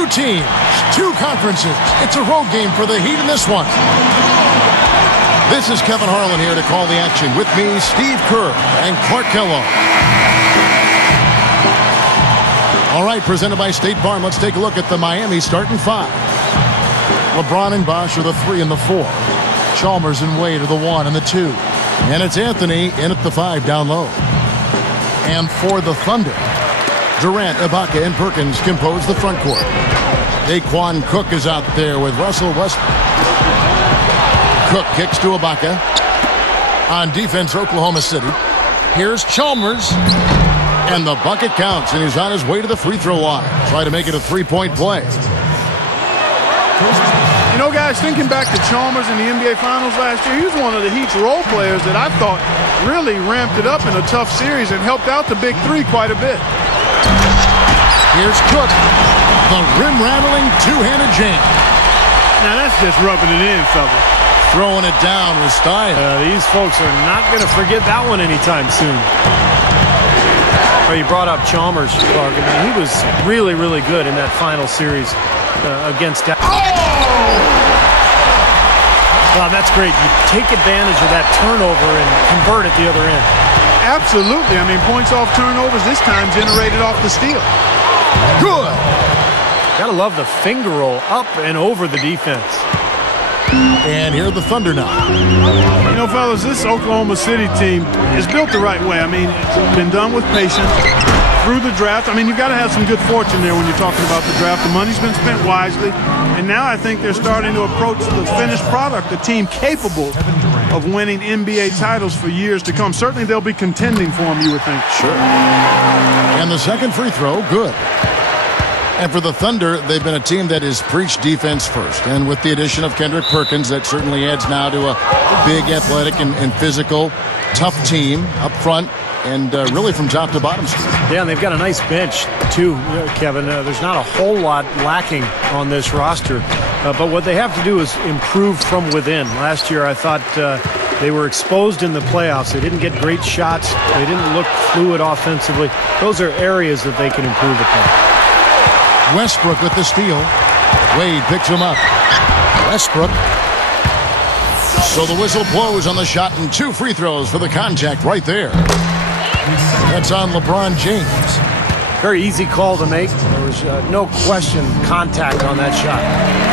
Two teams, two conferences. It's a road game for the Heat in this one. This is Kevin Harlan here to call the action. With me, Steve Kerr and Clark Kellogg. All right, presented by State Farm. Let's take a look at the Miami starting five. LeBron and Bosh are the 3 and the 4. Chalmers and Wade are the 1 and the 2. And it's Anthony in at the 5 down low. And for the Thunder, Durant, Ibaka, and Perkins compose the front court. Daquan Cook is out there with Russell Westbrook. Cook kicks to Ibaka. On defense, Oklahoma City. Here's Chalmers. And the bucket counts, and he's on his way to the free throw line. Try to make it a three-point play. You know, guys, thinking back to Chalmers in the NBA Finals last year, he was one of the Heat's role players that I thought really ramped it up in a tough series and helped out the Big Three quite a bit. Here's Cook. The rim-rattling two-handed jam. Now, that's just rubbing it in, fellas. Throwing it down with style. These folks are not going to forget that one anytime soon. Well, you brought up Chalmers, Clark. I mean, he was really, really good in that final series against Dallas. Wow, that's great. You take advantage of that turnover and convert at the other end. Absolutely. I mean, points off turnovers this time generated off the steal. Good. Gotta love the finger roll up and over the defense. And here are the Thunder now. You know, fellas, this Oklahoma City team is built the right way. I mean, it's been done with patience through the draft. I mean, you've got to have some good fortune there when you're talking about the draft. The money's been spent wisely. And now I think they're starting to approach the finished product, a team capable of winning NBA titles for years to come. Certainly they'll be contending for them, you would think. Sure. And the second free throw, good. And for the Thunder, they've been a team that has preached defense first. And with the addition of Kendrick Perkins, that certainly adds now to a big, athletic, and physical, tough team up front. And really from top to bottom. Yeah, and they've got a nice bench, too, Kevin. There's not a whole lot lacking on this roster. But what they have to do is improve from within. Last year, I thought they were exposed in the playoffs. They didn't get great shots. They didn't look fluid offensively. Those are areas that they can improve upon. Westbrook with the steal. Wade picks him up. Westbrook. So the whistle blows on the shot and 2 free throws for the contact right there. That's on LeBron James. Very easy call to make. There was no question contact on that shot.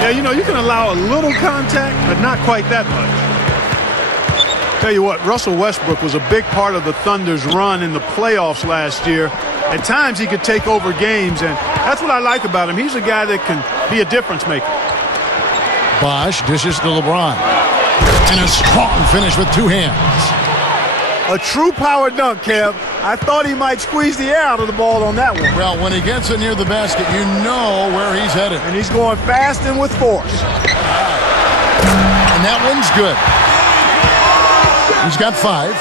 Yeah, you know, you can allow a little contact, but not quite that much. Tell you what, Russell Westbrook was a big part of the Thunder's run in the playoffs last year. At times, he could take over games, and that's what I like about him. He's a guy that can be a difference maker. Bosh dishes to LeBron. And a strong finish with 2 hands. A true power dunk, Kev. I thought he might squeeze the air out of the ball on that one. Well, when he gets it near the basket, you know where he's headed. And he's going fast and with force. And that one's good. He's got 5.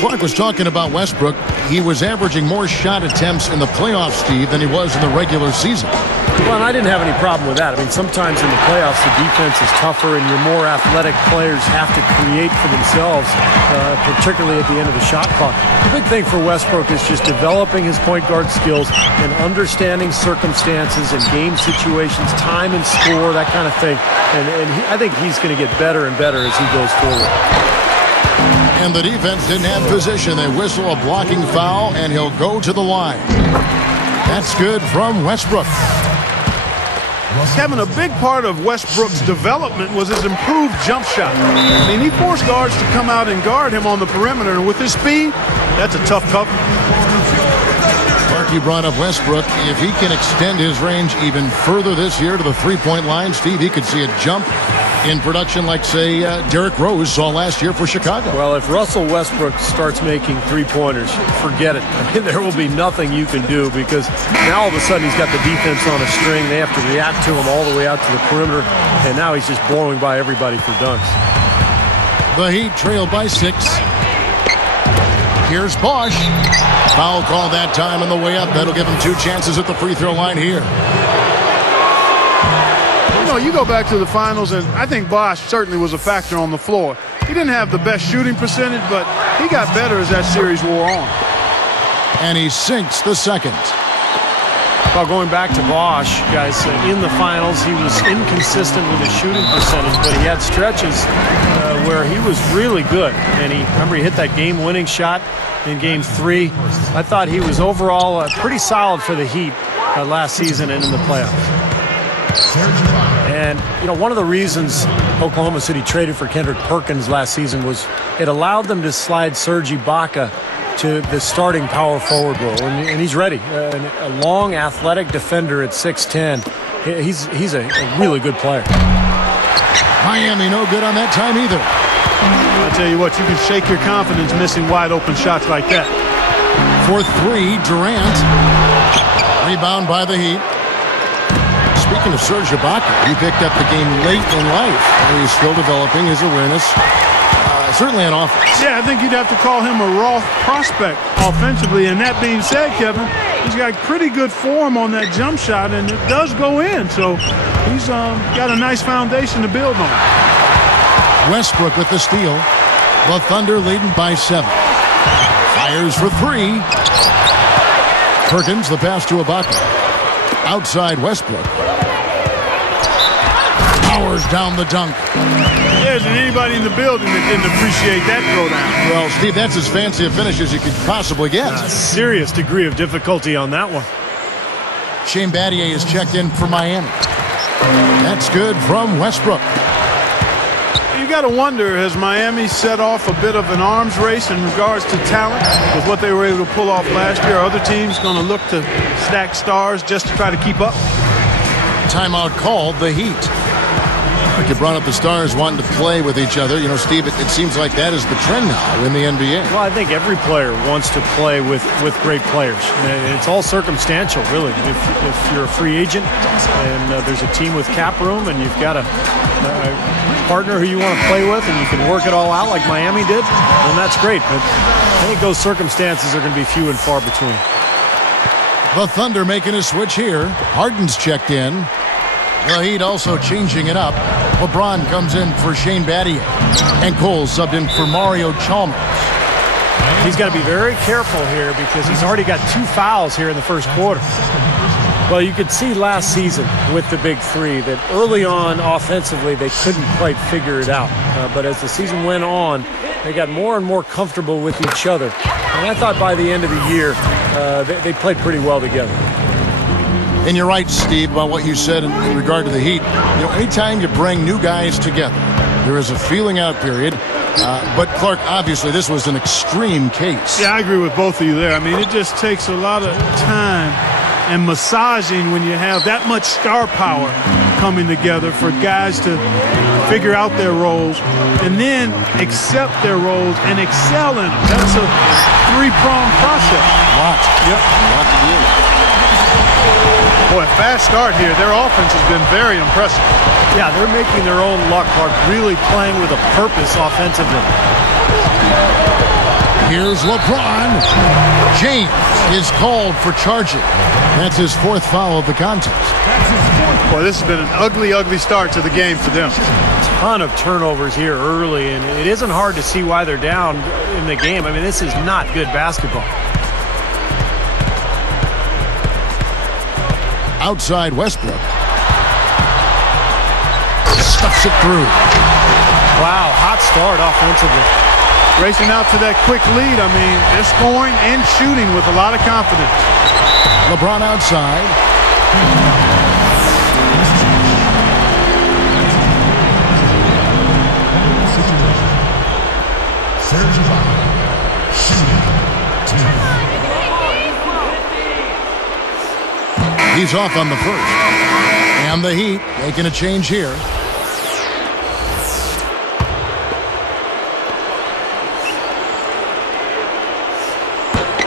Clark was talking about Westbrook. He was averaging more shot attempts in the playoffs, Steve, than he was in the regular season. Well, and I didn't have any problem with that. I mean, sometimes in the playoffs, the defense is tougher and your more athletic players have to create for themselves, particularly at the end of the shot clock. The big thing for Westbrook is just developing his point guard skills and understanding circumstances and game situations, time and score, that kind of thing. And I think he's going to get better and better as he goes forward. And the defense didn't have position. They whistle a blocking foul, and he'll go to the line. That's good from Westbrook. Kevin, a big part of Westbrook's development was his improved jump shot. I mean, he forced guards to come out and guard him on the perimeter, and with his speed, that's a tough cover. Clark, you brought up Westbrook. If he can extend his range even further this year to the three-point line, Steve, he could see a jump in production like, say, Derrick Rose saw last year for Chicago. Well, if Russell Westbrook starts making three-pointers, forget it. I mean, there will be nothing you can do because now all of a sudden he's got the defense on a string. They have to react to him all the way out to the perimeter, and now he's just blowing by everybody for dunks. The Heat trailed by 6. Here's Bosh. Foul call that time on the way up. That'll give him 2 chances at the free throw line here. You know, you go back to the finals, and I think Bosh certainly was a factor on the floor. He didn't have the best shooting percentage, but he got better as that series wore on. And he sinks the second. Well, going back to Bosch, guys, in the finals, he was inconsistent with his shooting percentage, but he had stretches where he was really good. And remember, he hit that game-winning shot in Game 3. I thought he was overall pretty solid for the Heat last season and in the playoffs. And, you know, one of the reasons Oklahoma City traded for Kendrick Perkins last season was it allowed them to slide Serge Ibaka to the starting power forward role, and he's ready. A long, athletic defender at 6'10". He's a really good player. Miami no good on that time either. I tell you what, you can shake your confidence missing wide open shots like that. For 3, Durant. Rebound by the Heat. Speaking of Serge Ibaka, he picked up the game late in life, and he's still developing his awareness. Certainly on offense. Yeah, I think you'd have to call him a raw prospect offensively. And that being said, Kevin, he's got pretty good form on that jump shot, and it does go in. So he's got a nice foundation to build on. Westbrook with the steal. The Thunder leading by 7. Fires for 3. Perkins, the pass to Ibaka. Outside Westbrook. Powers down the dunk. There isn't anybody in the building that didn't appreciate that throwdown. Well, Steve, that's as fancy a finish as you could possibly get. A serious degree of difficulty on that one. Shane Battier is checked in for Miami. That's good from Westbrook. You got to wonder, has Miami set off a bit of an arms race in regards to talent with what they were able to pull off last year? Are other teams going to look to stack stars just to try to keep up? Timeout called, the Heat. Like you brought up the stars wanting to play with each other. You know, Steve, it seems like that is the trend now in the NBA. Well, I think every player wants to play with great players. It's all circumstantial, really. If you're a free agent and there's a team with cap room and you've got a partner who you want to play with and you can work it all out like Miami did, then that's great. But I think those circumstances are going to be few and far between. The Thunder making a switch here. Harden's checked in. The Heat also changing it up. LeBron comes in for Shane Battier. And Cole subbed in for Mario Chalmers. He's got to be very careful here because he's already got 2 fouls here in the first quarter. Well, you could see last season with the big 3 that early on offensively they couldn't quite figure it out. But as the season went on, they got more and more comfortable with each other. And I thought by the end of the year they played pretty well together. And you're right, Steve, about what you said in regard to the Heat. You know, anytime you bring new guys together, there is a feeling out period. But, Clark, obviously this was an extreme case. Yeah, I agree with both of you there. I mean, it just takes a lot of time and massaging when you have that much star power coming together for guys to figure out their roles and then accept their roles and excel in them. That's a 3-pronged process. Lot. Yep. Lot to do. Boy, fast start here. Their offense has been very impressive. Yeah, they're making their own luck, Clark, really playing with a purpose offensively. Here's LeBron. James is called for charging. That's his 4th foul of the contest. Boy, this has been an ugly, ugly start to the game for them. Ton of turnovers here early, and it isn't hard to see why they're down in the game. I mean, this is not good basketball. Outside Westbrook. Stuffs it through. Wow, hot start offensively. Racing out to that quick lead. I mean, they're scoring and shooting with a lot of confidence. LeBron outside. He's off on the first. And the Heat making a change here.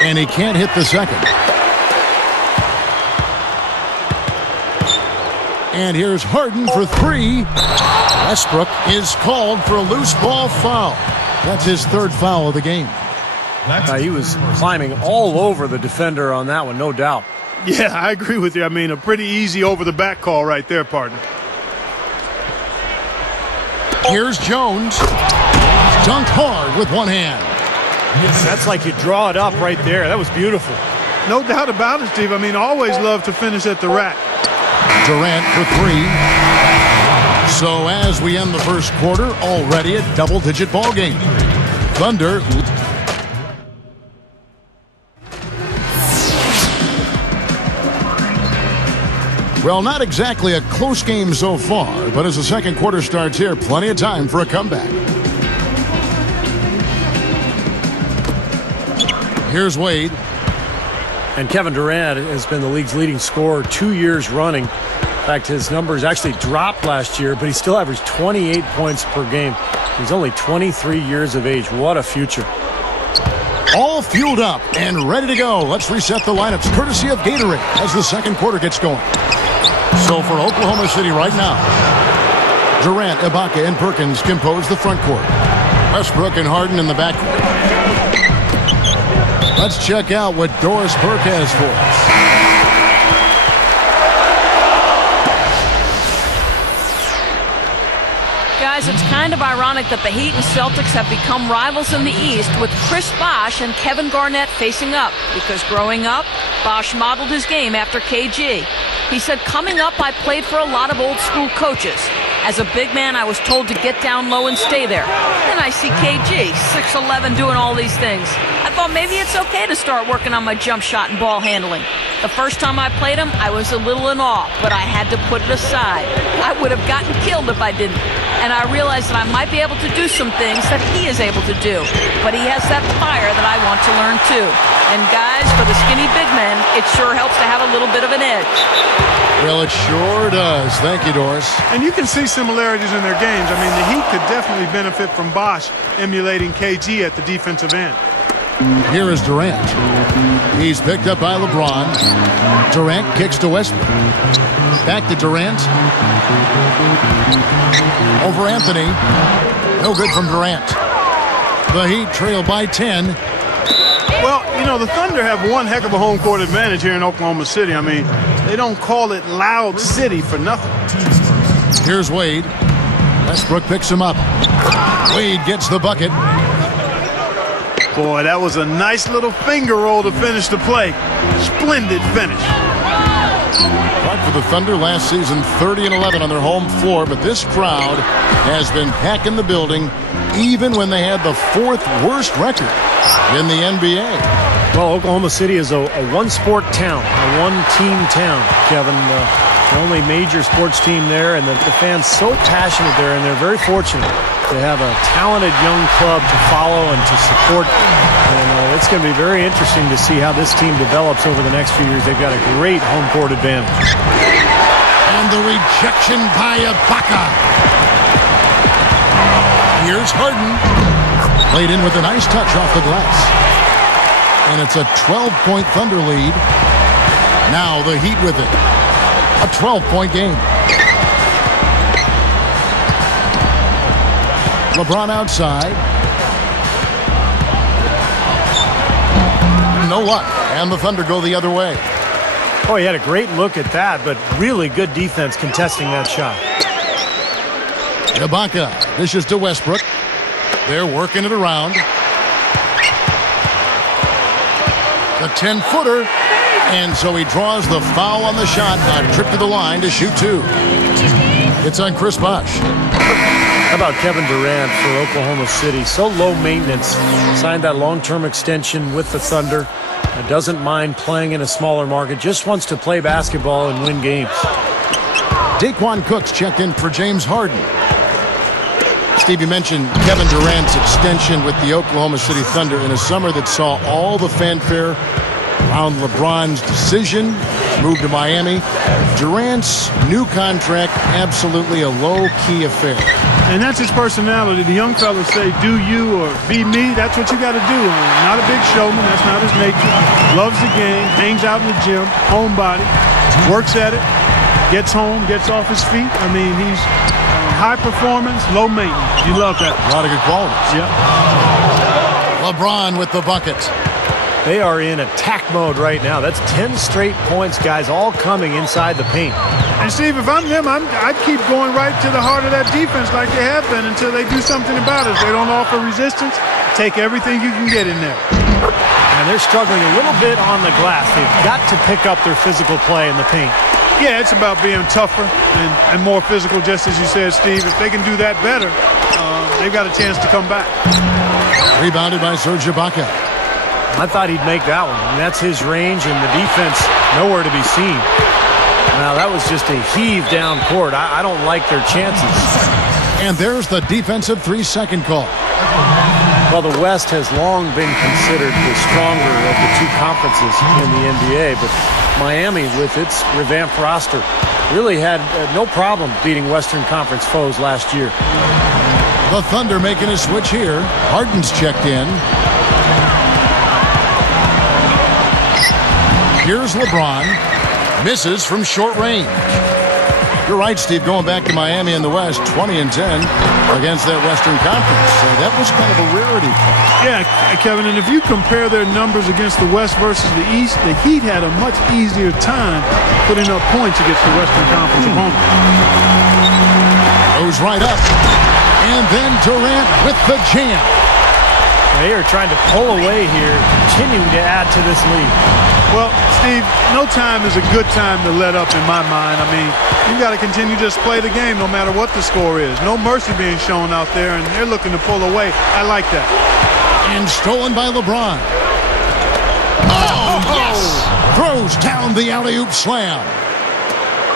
And he can't hit the second. And here's Harden for 3. Westbrook is called for a loose ball foul. That's his 3rd foul of the game. He was climbing all over the defender on that one, no doubt. Yeah, I agree with you. I mean, a pretty easy over-the-back call right there, partner. Here's Jones. Dunked hard with one hand. That's like you draw it up right there. That was beautiful. No doubt about it, Steve. I mean, always love to finish at the rack. Durant for 3. So as we end the first quarter, already a double-digit ball game. Thunder. Well, not exactly a close game so far, but as the second quarter starts here, plenty of time for a comeback. Here's Wade. And Kevin Durant has been the league's leading scorer 2 years running. In fact, his numbers actually dropped last year, but he still averaged 28 points per game. He's only 23 years of age. What a future. All fueled up and ready to go. Let's reset the lineups courtesy of Gatorade as the second quarter gets going. So for Oklahoma City right now, Durant, Ibaka, and Perkins compose the front court. Westbrook and Harden in the backcourt. Let's check out what Doris Burke has for us. Guys, it's kind of ironic that the Heat and Celtics have become rivals in the East with Chris Bosh and Kevin Garnett facing up. Because growing up, Bosh modeled his game after KG. He said, coming up, I played for a lot of old school coaches. As a big man, I was told to get down low and stay there. Then I see KG, 6'11", doing all these things. I thought maybe it's okay to start working on my jump shot and ball handling. The first time I played him, I was a little in awe, but I had to put it aside. I would have gotten killed if I didn't. And I realized that I might be able to do some things that he is able to do. But he has that fire that I want to learn too. And guys, for the skinny big men, it sure helps to have a little bit of an edge. Well, it sure does. Thank you, Doris. And you can see similarities in their games. I mean, the Heat could definitely benefit from Bosh emulating KG at the defensive end. Here is Durant. He's picked up by LeBron. Durant kicks to Westbrook. Back to Durant. Over Anthony. No good from Durant. The Heat trail by 10. Well, you know, the Thunder have one heck of a home court advantage here in Oklahoma City. I mean, they don't call it Loud City for nothing. Here's Wade. Westbrook picks him up. Wade gets the bucket. Boy, that was a nice little finger roll to finish the play. Splendid finish. But for the Thunder last season, 30-11 on their home floor, but this crowd has been packing the building even when they had the 4th worst record in the NBA. Well, Oklahoma City is a one-sport town, a one-team town, Kevin. The only major sports team there, and the fans so passionate there, and they're very fortunate to have a talented young club to follow and to support. And it's going to be very interesting to see how this team develops over the next few years. They've got a great home court advantage. And the rejection by Ibaka. Here's Harden. Played in with a nice touch off the glass. And it's a 12-point Thunder lead. Now the Heat with it. A 12-point game. LeBron outside. No luck. And the Thunder go the other way. Oh, he had a great look at that, but really good defense contesting that shot. Ibaka dishes to Westbrook. They're working it around. The 10-footer. And so he draws the foul on the shot. A trip to the line to shoot 2. It's on Chris Bosh. How about Kevin Durant for Oklahoma City? So low maintenance. Signed that long-term extension with the Thunder. Doesn't mind playing in a smaller market. Just wants to play basketball and win games. Daquan Cook's checked in for James Harden. Steve, you mentioned Kevin Durant's extension with the Oklahoma City Thunder in a summer that saw all the fanfare around LeBron's decision, move to Miami. Durant's new contract, absolutely a low-key affair. And that's his personality. The young fellas say, do you or be me. That's what you got to do. Not a big showman. That's not his nature. Loves the game, hangs out in the gym, homebody, works at it, gets home, gets off his feet. I mean, he's high performance, low maintenance. You love that. A lot of good qualities. Yeah. LeBron with the bucket. They are in attack mode right now. That's 10 straight points, guys, all coming inside the paint. And Steve, if I'm them, I'd keep going right to the heart of that defense like they have been until they do something about it. If they don't offer resistance, take everything you can get in there. And they're struggling a little bit on the glass. They've got to pick up their physical play in the paint. Yeah, it's about being tougher and more physical, just as you said, Steve. If they can do that better, they've got a chance to come back. Rebounded by Serge Ibaka. I thought he'd make that one. And that's his range, and the defense nowhere to be seen. Now, that was just a heave down court. I don't like their chances. And there's the defensive 3-second call. Well, the West has long been considered the stronger of the two conferences in the NBA, but Miami, with its revamped roster, really had no problem beating Western Conference foes last year. The Thunder making a switch here. Harden's checked in. Here's LeBron. Misses from short range. You're right, Steve. Going back to Miami in the West, 20-10 against that Western Conference. So that was kind of a rarity. Yeah, Kevin, and if you compare their numbers against the West versus the East, the Heat had a much easier time putting up points against the Western Conference opponent. Goes right up. And then Durant with the jam. They are trying to pull away here, continuing to add to this lead. Well, Steve, no time is a good time to let up in my mind. I mean, you've got to continue to just play the game no matter what the score is. No mercy being shown out there, and they're looking to pull away. I like that. And stolen by LeBron. Oh, yes! Throws down the alley-oop slam.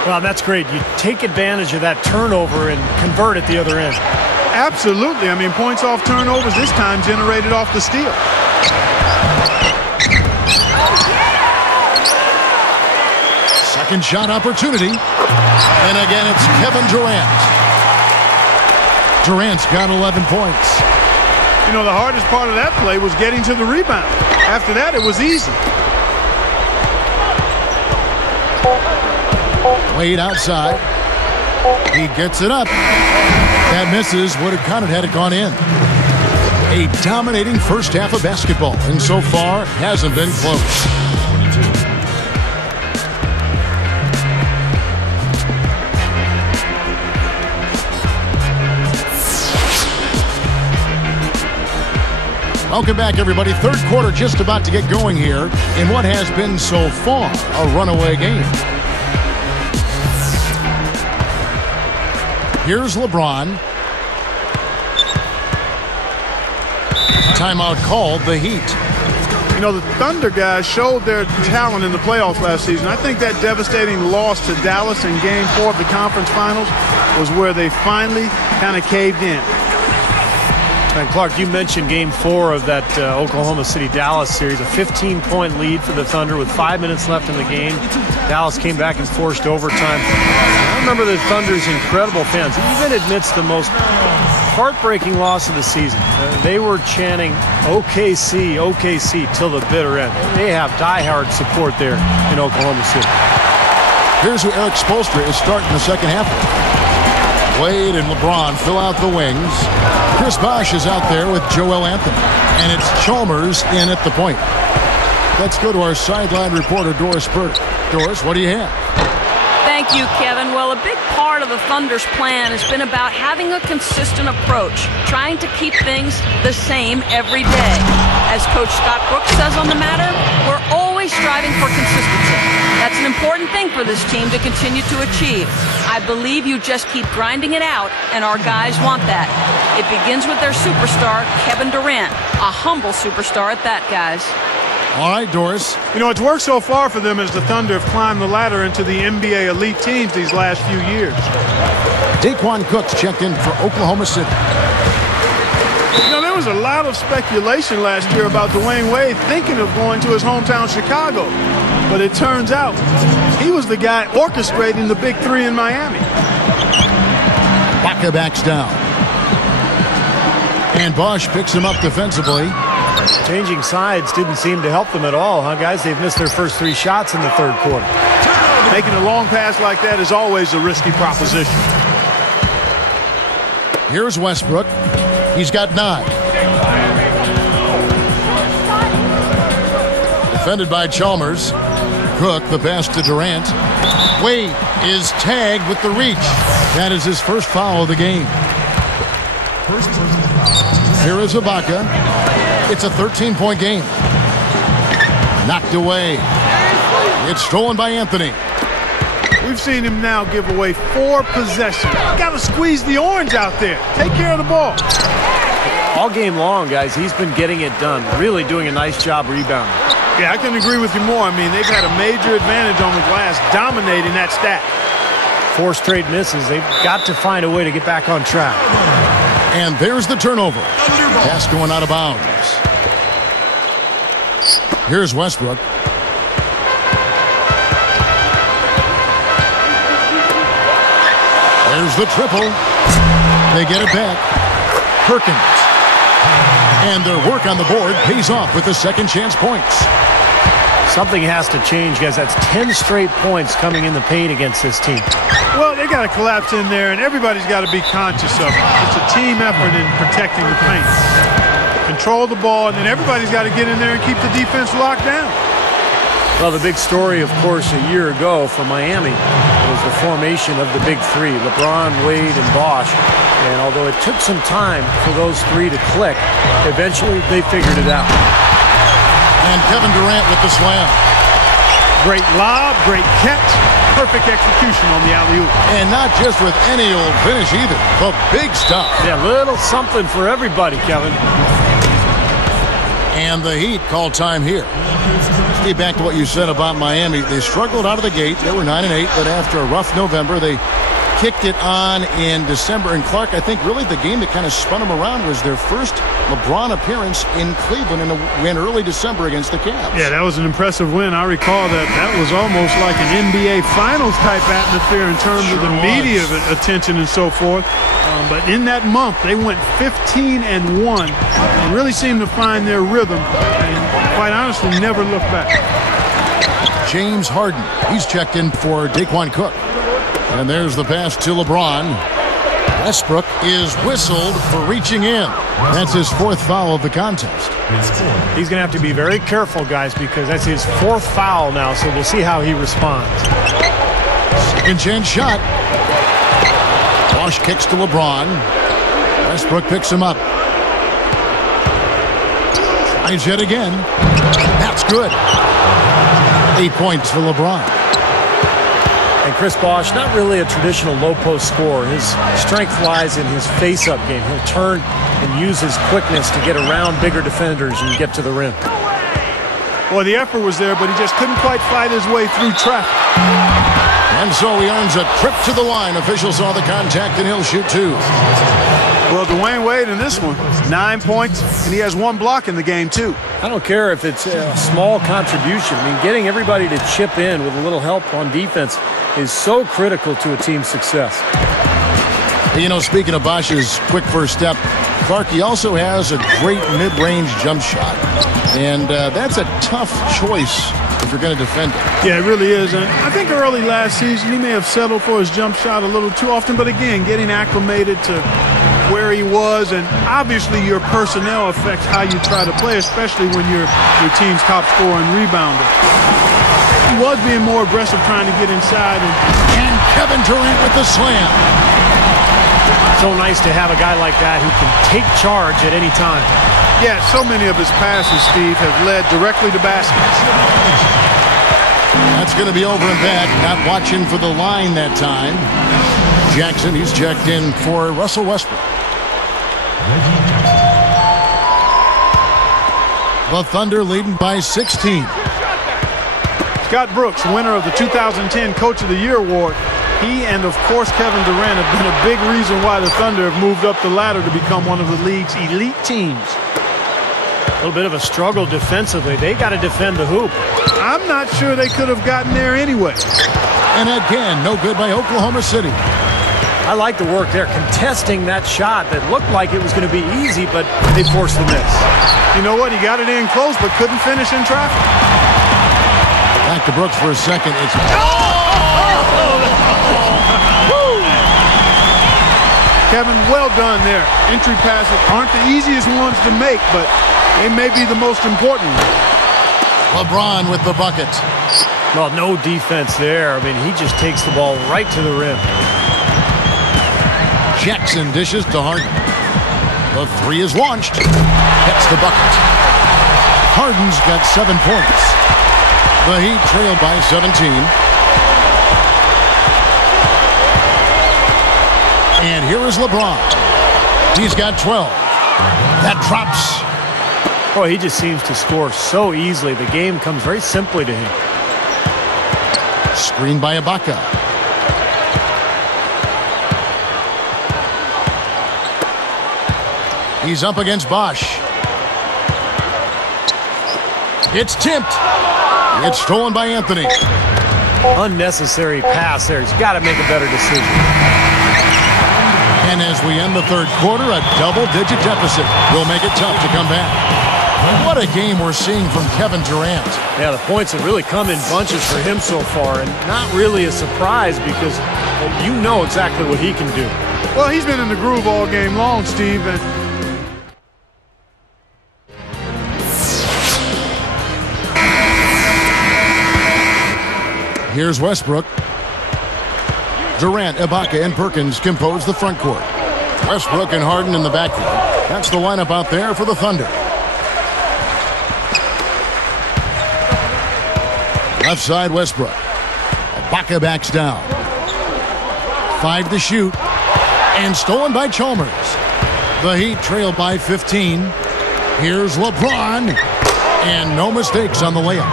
Well, that's great. You take advantage of that turnover and convert at the other end. Absolutely. I mean, points off turnovers this time generated off the steal. Second shot opportunity. And again, it's Kevin Durant. Durant's got 11 points. You know, the hardest part of that play was getting to the rebound. After that, it was easy. Wade outside. He gets it up. That misses. Would have counted had it gone in. A dominating first half of basketball, and so far hasn't been close. Welcome back, everybody. Third quarter just about to get going here in what has been so far a runaway game. Here's LeBron. Timeout called, the Heat. You know, the Thunder guys showed their talent in the playoffs last season. I think that devastating loss to Dallas in Game 4 of the conference finals was where they finally kind of caved in. And Clark, you mentioned Game 4 of that Oklahoma City-Dallas series, a 15-point lead for the Thunder with 5 minutes left in the game. Dallas came back and forced overtime. I remember the Thunder's incredible fans, even amidst the most heartbreaking loss of the season. They were chanting OKC, OKC till the bitter end. They have diehard support there in Oklahoma City. Here's who Eric Spoelstra is starting the second half with. Wade and LeBron fill out the wings. Chris Bosh is out there with Joel Anthony. And it's Chalmers in at the point. Let's go to our sideline reporter, Doris Burke. Doris, what do you have? Thank you, Kevin. Well, a big part of the Thunder's plan has been about having a consistent approach, trying to keep things the same every day. As Coach Scott Brooks says on the matter, we're always striving for consistency. That's an important thing for this team to continue to achieve. I believe you just keep grinding it out, and our guys want that. It begins with their superstar, Kevin Durant, a humble superstar at that, guys. All right, Doris. You know, it's worked so far for them as the Thunder have climbed the ladder into the NBA elite teams these last few years. Daquan Cook's checked in for Oklahoma City. You know, there was a lot of speculation last year about Dwayne Wade thinking of going to his hometown Chicago. But it turns out he was the guy orchestrating the big three in Miami. Baca backs down. And Bosh picks him up defensively. Changing sides didn't seem to help them at all, huh, guys? They've missed their first 3 shots in the third quarter. Making a long pass like that is always a risky proposition. Here's Westbrook. He's got 9. Defended by Chalmers. Cook, the pass to Durant. Wade is tagged with the reach. That is his first foul of the game. Here is Ibaka. It's a 13-point game. Knocked away. It's stolen by Anthony. We've seen him now give away 4 possessions. Got to squeeze the orange out there. Take care of the ball. All game long, guys, he's been getting it done. Really doing a nice job rebounding. Yeah, I couldn't agree with you more. I mean, they've had a major advantage on the glass, dominating that stat. 4 straight misses. They've got to find a way to get back on track. And there's the turnover. Pass going out of bounds. Here's Westbrook. There's the triple. They get it back. Perkins. And their work on the board pays off with the second chance points. Something has to change, guys. That's 10 straight points coming in the paint against this team. Well, they got to collapse in there, and everybody's got to be conscious of it. It's a team effort in protecting the paint. Control the ball, and then everybody's got to get in there and keep the defense locked down. Well, the big story, of course, a year ago for Miami was the formation of the big three, LeBron, Wade, and Bosh. And although it took some time for those 3 to click, eventually they figured it out. And Kevin Durant with the slam. Great lob, great catch, perfect execution on the alley-oop. And not just with any old finish either, but big stuff. Yeah, little something for everybody, Kevin. And the Heat call time here. Steve, back to what you said about Miami. They struggled out of the gate. They were 9-8, but after a rough November, they kicked it on in December. And Clark, I think really the game that kind of spun them around was their first LeBron appearance in Cleveland in a win early December against the Cavs. Yeah, that was an impressive win. I recall that was almost like an NBA Finals type atmosphere in terms of the media attention and so forth. But in that month, they went 15-1 and really seemed to find their rhythm and quite honestly never looked back. James Harden, he's checked in for Daquan Cook. And there's the pass to LeBron. Westbrook is whistled for reaching in. That's his 4th foul of the contest. He's going to have to be very careful, guys, because that's his 4th foul now, so we'll see how he responds. Second chance shot. Bosh kicks to LeBron. Westbrook picks him up. Tries yet again. That's good. 8 points for LeBron. And Chris Bosh, not really a traditional low-post scorer. His strength lies in his face-up game. He'll turn and use his quickness to get around bigger defenders and get to the rim. Well, the effort was there, but he just couldn't quite fight his way through traffic. And so he earns a trip to the line. Officials saw the contact, and he'll shoot 2. Well, Dwayne Wade in this one, 9 points, and he has 1 block in the game, too. I don't care if it's a small contribution. I mean, getting everybody to chip in with a little help on defense is so critical to a team's success. You know, speaking of Bosh's quick first step, Clark, he also has a great mid-range jump shot. And that's a tough choice if you're going to defend it. Yeah, it really is. And I think early last season, he may have settled for his jump shot a little too often. But again, getting acclimated to where he was, and obviously your personnel affects how you try to play, especially when you're your team's top scorer and rebounder. He was being more aggressive trying to get inside. And Kevin Durant with the slam. So nice to have a guy like that who can take charge at any time. Yeah, so many of his passes, Steve, have led directly to baskets. That's going to be over and back. Not watching for the line that time. Jackson, he's checked in for Russell Westbrook. The Thunder leading by 16. Scott Brooks, winner of the 2010 Coach of the Year award. He and, of course, Kevin Durant have been a big reason why the Thunder have moved up the ladder to become one of the league's elite teams. A little bit of a struggle defensively. They got to defend the hoop. I'm not sure they could have gotten there anyway. And again, no good by Oklahoma City. I like the work there, contesting that shot that looked like it was going to be easy, but they forced the miss. You know what? He got it in close, but couldn't finish in traffic. Back to Brooks for a second. It's Kevin, well done there. Entry passes aren't the easiest ones to make, but they may be the most important. LeBron with the bucket. Well, no defense there. I mean, he just takes the ball right to the rim. Jackson dishes to Harden. The 3 is launched. Gets the bucket. Harden's got 7 points. The Heat trail by 17. And here is LeBron. He's got 12. That drops. Boy, he just seems to score so easily. The game comes very simply to him. Screen by Ibaka. He's up against Bosch. It's tipped. It's stolen by Anthony. Unnecessary pass there. He's got to make a better decision. And as we end the third quarter, a double-digit deficit will make it tough to come back. What a game we're seeing from Kevin Durant. Yeah, the points have really come in bunches for him so far, and not really a surprise because you know exactly what he can do. Well, he's been in the groove all game long, Steve. And here's Westbrook. Durant, Ibaka, and Perkins compose the front court. Westbrook and Harden in the backcourt. That's the lineup out there for the Thunder. Left side, Westbrook. Ibaka backs down. 5 to shoot. And stolen by Chalmers. The Heat trail by 15. Here's LeBron. And no mistakes on the layup.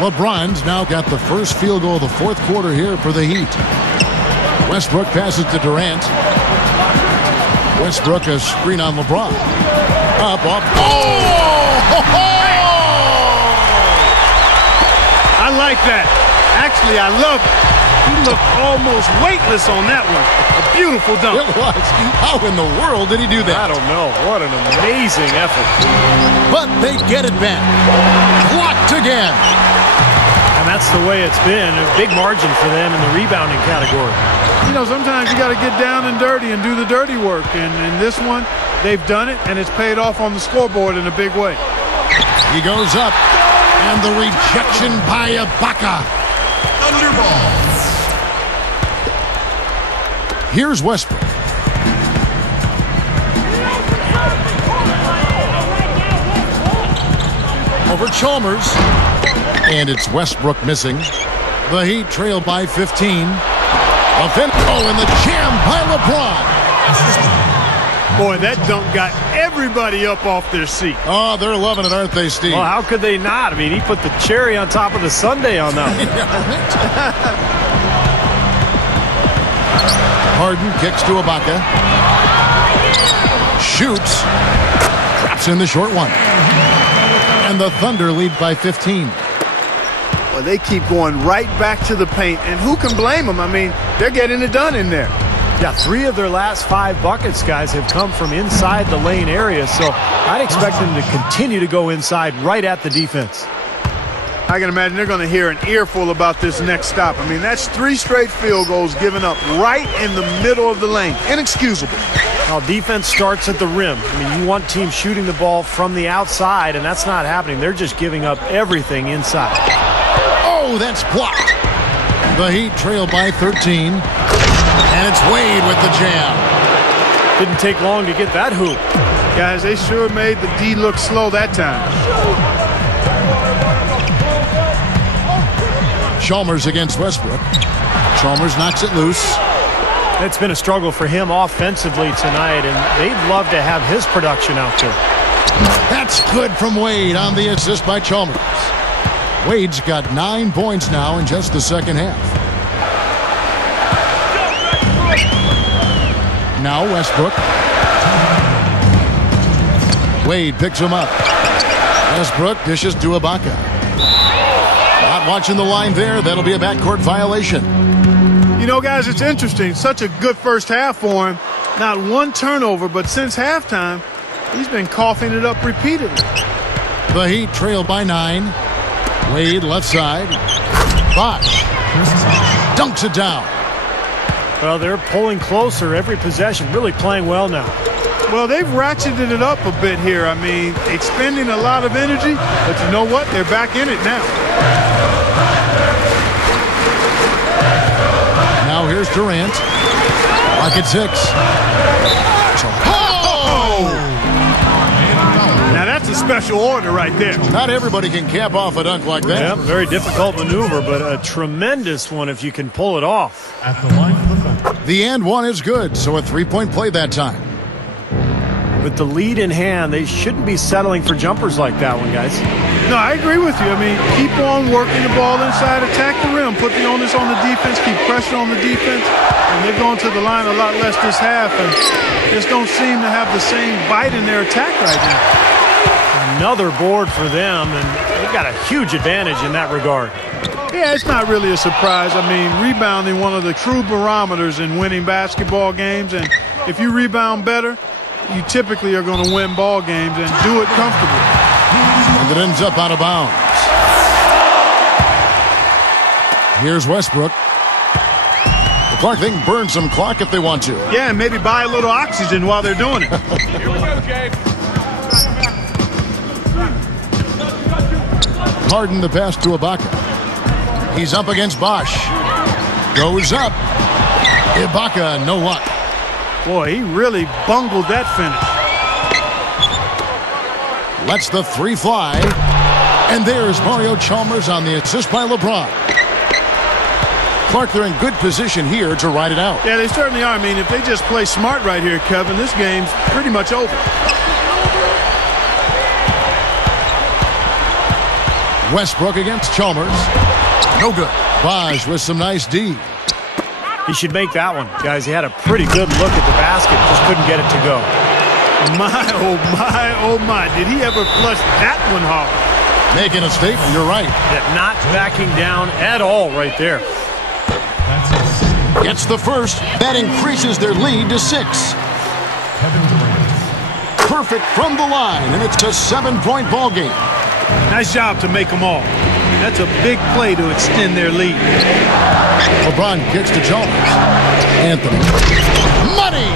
LeBron's now got the first field goal of the fourth quarter here for the Heat. Westbrook passes to Durant. Westbrook a screen on LeBron. Up. Oh! I like that. Actually, I love it. He looked almost weightless on that one. A beautiful dunk. It was. How in the world did he do that? I don't know. What an amazing effort. But they get it back. Blocked again. And that's the way it's been. A big margin for them in the rebounding category. You know, sometimes you got to get down and dirty and do the dirty work. And in this one, they've done it, and it's paid off on the scoreboard in a big way. He goes up. And the rejection by Ibaka. Thunderball. Here's Westbrook. Over Chalmers. And it's Westbrook missing. The Heat trail by 15. And the jam by LeBron. Boy, that dunk got everybody up off their seat. Oh, they're loving it, aren't they, Steve? Well, how could they not? I mean, he put the cherry on top of the sundae on that one. Harden kicks to Ibaka. Shoots. Drops in the short one. And the Thunder lead by 15. Well, they keep going right back to the paint, and who can blame them? I mean, they're getting it done in there. Yeah, 3 of their last 5 buckets, guys, have come from inside the lane area, so I'd expect them to continue to go inside right at the defense. I can imagine they're going to hear an earful about this next stop. I mean, that's 3 straight field goals given up right in the middle of the lane. Inexcusable. Well, defense starts at the rim. I mean, you want teams shooting the ball from the outside, and that's not happening. They're just giving up everything inside. Oh, that's blocked. The Heat trail by 13. And it's Wade with the jam. Didn't take long to get that hoop. Guys, they sure made the D look slow that time. Chalmers against Westbrook. Chalmers knocks it loose. It's been a struggle for him offensively tonight, and they'd love to have his production out there. That's good from Wade on the assist by Chalmers. Wade's got 9 points now in just the second half. Now Westbrook. Wade picks him up. Westbrook dishes to Ibaka. Not watching the line there. That'll be a backcourt violation. You know, guys, it's interesting. Such a good first half for him. Not one turnover, but since halftime, he's been coughing it up repeatedly. The Heat trail by 9. Wade left side. Bosch dunks it down. Well, they're pulling closer every possession, really playing well now. Well, they've ratcheted it up a bit here. I mean, expending a lot of energy, but you know what? They're back in it now. Now here's Durant. Bucket 6. Now that's a special order right there. Not everybody can cap off a dunk like that. Yeah, very difficult maneuver, but a tremendous one if you can pull it off. At the line for the foul. The and one is good, so a three-point play that time. With the lead in hand, they shouldn't be settling for jumpers like that one, guys. No, I agree with you. I mean, keep on working the ball inside, attack the rim, put the onus on the defense, keep pressure on the defense. And they've gone to the line a lot less this half and just don't seem to have the same bite in their attack right now. Another board for them, and they've got a huge advantage in that regard. Yeah, it's not really a surprise. I mean, rebounding one of the true barometers in winning basketball games. And if you rebound better, you typically are going to win ball games and do it comfortably. And it ends up out of bounds. Here's Westbrook. The Clark they can burn some clock if they want to. Yeah, and maybe buy a little oxygen while they're doing it. Here we go, Gabe. Harden the pass to Ibaka. He's up against Bosch. Goes up. Ibaka, no luck. Boy, he really bungled that finish. Lets the three fly. And there's Mario Chalmers on the assist by LeBron. Clark, they're in good position here to ride it out. Yeah, they certainly are. I mean, if they just play smart right here, Kevin, this game's pretty much over. Westbrook against Chalmers. No good. Bosch with some nice D. He should make that one. Guys, he had a pretty good look at the basket, just couldn't get it to go. My, oh my, oh my. Did he ever flush that one hard? Making a statement, you're right. Yeah, not backing down at all right there. Gets the first. That increases their lead to 6. Kevin Durant. Perfect from the line, and it's a 7-point ball game. Nice job to make them all. That's a big play to extend their lead. LeBron kicks to Chalmers. Anthony. Money!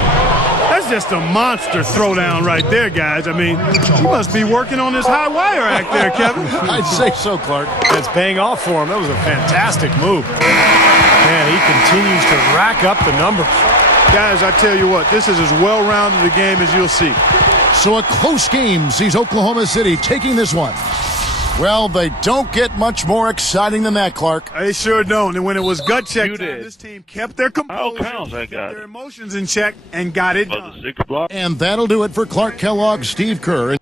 That's just a monster throwdown right there, guys. I mean, he must be working on his high wire act there, Kevin. I'd say so, Clark. That's paying off for him. That was a fantastic move. Man, he continues to rack up the numbers. Guys, I tell you what, this is as well-rounded a game as you'll see. So a close game sees Oklahoma City taking this one. Well, they don't get much more exciting than that, Clark. They sure don't. And when it was gut check time, did. this team kept their composure, pounds I kept got. their emotions in check, and got it done. The 6 block. And that'll do it for Clark Kellogg, Steve Kerr.